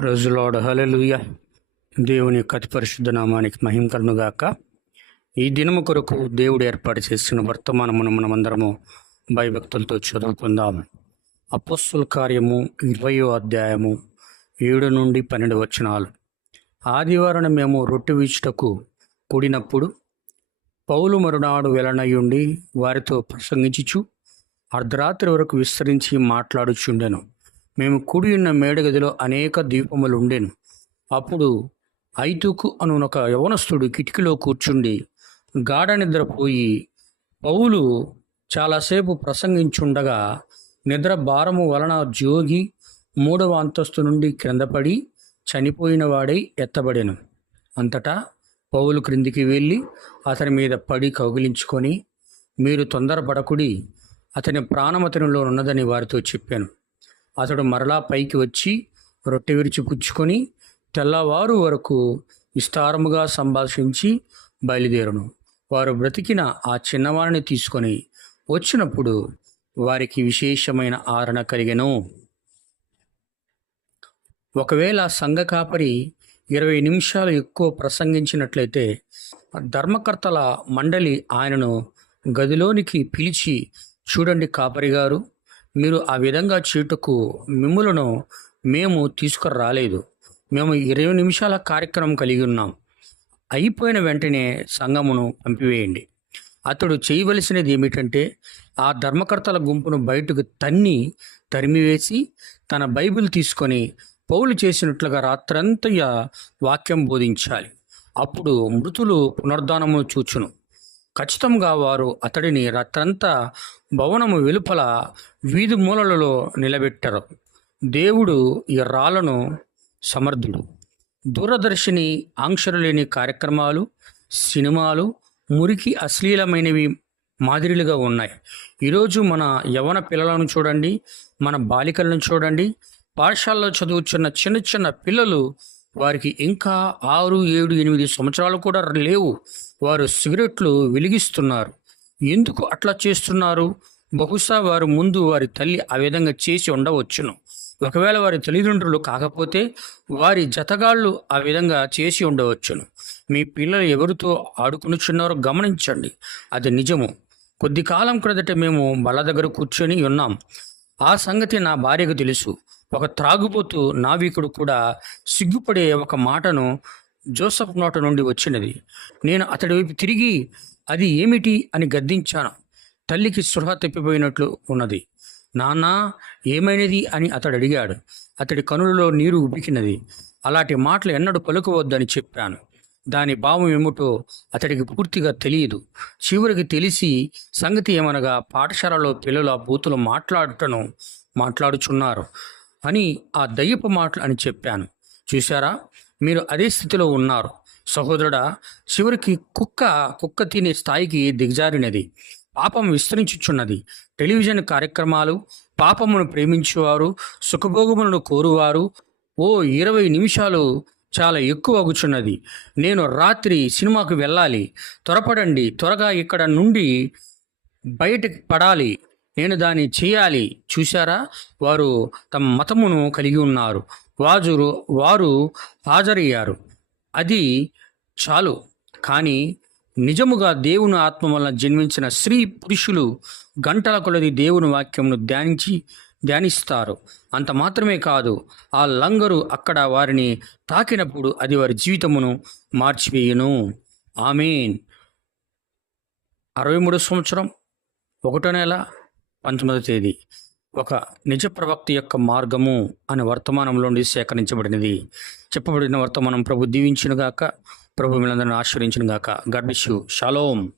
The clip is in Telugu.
రోజులోడు హలలుయ దేవుని యొక్క అతి పరిశుద్ధ నామానికి మహిమ కలుగుగాక ఈ దినము కొరకు దేవుడు ఏర్పాటు చేసిన వర్తమానమును మనమందరము భయభక్తులతో చదువుకుందాము అపస్సుల కార్యము ఇరవయో అధ్యాయము ఏడు నుండి పన్నెండు వచనాలు. ఆదివారం మేము రొట్టె వీచుటకు కూడినప్పుడు పౌలు మరునాడు వెలనయ్యుండి వారితో ప్రసంగించుచు అర్ధరాత్రి వరకు విస్తరించి మాట్లాడుచుండెను. మేము కుడి ఉన్న మేడగదిలో అనేక దీపములు ఉండెను అప్పుడు ఐతుకు అను ఒక యవనస్తుడు కిటికీలో కూర్చుండి గాఢ నిద్రపోయి పౌలు చాలాసేపు ప్రసంగించుండగా నిద్ర భారము వలన జోగి మూడవ అంతస్తు నుండి క్రిందపడి చనిపోయిన వాడై ఎత్తబడెను. అంతటా పౌలు క్రిందికి వెళ్ళి అతని మీద పడి కౌగిలించుకొని మీరు తొందరపడకుడి అతని ప్రాణం అతనిలో ఉన్నదని వారితో చెప్పాను. అతడు మరలా పైకి వచ్చి రొట్టె విరిచి పుచ్చుకొని తెల్లవారు వరకు విస్తారముగా సంభాషించి బయలుదేరును. వారు బ్రతికిన ఆ చిన్నవారిని తీసుకొని వచ్చినప్పుడు వారికి విశేషమైన ఆరణ కలిగెను. ఒకవేళ సంఘ కాపరి ఇరవై నిమిషాలు ఎక్కువ ప్రసంగించినట్లయితే ధర్మకర్తల మండలి ఆయనను గదిలోనికి పిలిచి చూడండి కాపరి గారు మీరు ఆ విధంగా చేటుకు మిమ్ములను మేము తీసుకురాలేదు. మేము ఇరవై నిమిషాల కార్యక్రమం కలిగి ఉన్నాం. అయిపోయిన వెంటనే సంఘమును పంపివేయండి. అతడు చేయవలసినది ఏమిటంటే ఆ ధర్మకర్తల గుంపును బయటకు తన్ని తరిమివేసి తన బైబిల్ తీసుకొని పౌలు చేసినట్లుగా రాత్రంతయ్య వాక్యం బోధించాలి. అప్పుడు మృతులు పునర్ధానము చూచును. ఖచ్చితంగా వారు అతడిని రాత్రంతా భవనము వెలుపల వీధి మూలలలో నిలబెట్టారు. దేవుడు ఈ రాళ్ళను సమర్థుడు. దూరదర్శిని ఆంక్షలు లేని కార్యక్రమాలు సినిమాలు మురికి అశ్లీలమైనవి మాదిరిలుగా ఉన్నాయి. ఈరోజు మన యవన పిల్లలను చూడండి మన బాలికలను చూడండి పాఠశాలలో చదువుతున్న చిన్న చిన్న పిల్లలు వారికి ఇంకా ఆరు ఏడు ఎనిమిది సంవత్సరాలు కూడా లేవు. వారు సిగరెట్లు వెలిగిస్తున్నారు. ఎందుకు అట్లా చేస్తున్నారు? బహుశా వారు ముందు వారి తల్లి ఆ విధంగా చేసి ఉండవచ్చును. ఒకవేళ వారి తల్లిదండ్రులు కాకపోతే వారి జతగాళ్ళు ఆ విధంగా చేసి ఉండవచ్చును. మీ పిల్లలు ఎవరితో ఆడుకునిచున్నారో గమనించండి. అది నిజము. కొద్ది కాలం క్రిందట మేము బల దగ్గర కూర్చొని ఉన్నాం. ఆ సంగతి నా భార్యకు తెలుసు. ఒక త్రాగుబోతు నావికుడు కూడా సిగ్గుపడే ఒక మాటను జోసఫ్ నోట నుండి వచ్చినది నేను అతడి వైపు తిరిగి అది ఏమిటి అని గద్దించాను. తల్లికి స్పృహ తప్పిపోయినట్లు ఉన్నది. నాన్న ఏమైనది అని అతడు అడిగాడు. అతడి కనులలో నీరు ఉబికినది. అలాంటి మాటలు ఎన్నడూ పలుకోవద్దని చెప్పాను. దాని భావం ఏమిటో అతడికి పూర్తిగా తెలియదు. చివరికి తెలిసి సంగతి ఏమనగా పాఠశాలలో పిల్లలు ఆ బూతులు మాట్లాడటను మాట్లాడుచున్నారు అని ఆ దయ్యపు మాటలు అని చెప్పాను. చూశారా? మీరు అదే స్థితిలో ఉన్నారు. సహోదరుడా చివరికి కుక్క కుక్క తినే స్థాయికి దిగజారినది. పాపం విస్తరించుచున్నది. టెలివిజన్ కార్యక్రమాలు పాపమును ప్రేమించేవారు సుఖభోగములను కోరువారు ఓ ఇరవై నిమిషాలు చాలా ఎక్కువ అగుచున్నది నేను రాత్రి సినిమాకు వెళ్ళాలి. త్వరపడండి. త్వరగా ఇక్కడ నుండి బయటకు పడాలి. నేను దాన్ని చేయాలి. చూశారా? వారు తమ మతమును కలిగి ఉన్నారు. వాజురు వారు హాజరయ్యారు. అది చాలు. కానీ నిజముగా దేవుని ఆత్మ వలన జన్మించిన స్త్రీ పురుషులు గంటల కొలది దేవుని వాక్యమును ధ్యానించి ధ్యానిస్తారు. అంత మాత్రమే కాదు ఆ లంగరు అక్కడ వారిని తాకినప్పుడు అది వారి జీవితమును మార్చివేయును. ఆమెన్. అరవై మూడు సంవత్సరం ఒకటో నెల పంతొమ్మిదవ తేదీ. ఒక నిజ ప్రవక్త యొక్క మార్గము అనే వర్తమానంలో నుండి సేకరించబడినది. చెప్పబడిన వర్తమానం ప్రభు దీవించునుగాక ప్రభు మిలందరిని ఆశ్రయించునుగాక. గడ్డిషు షాలోం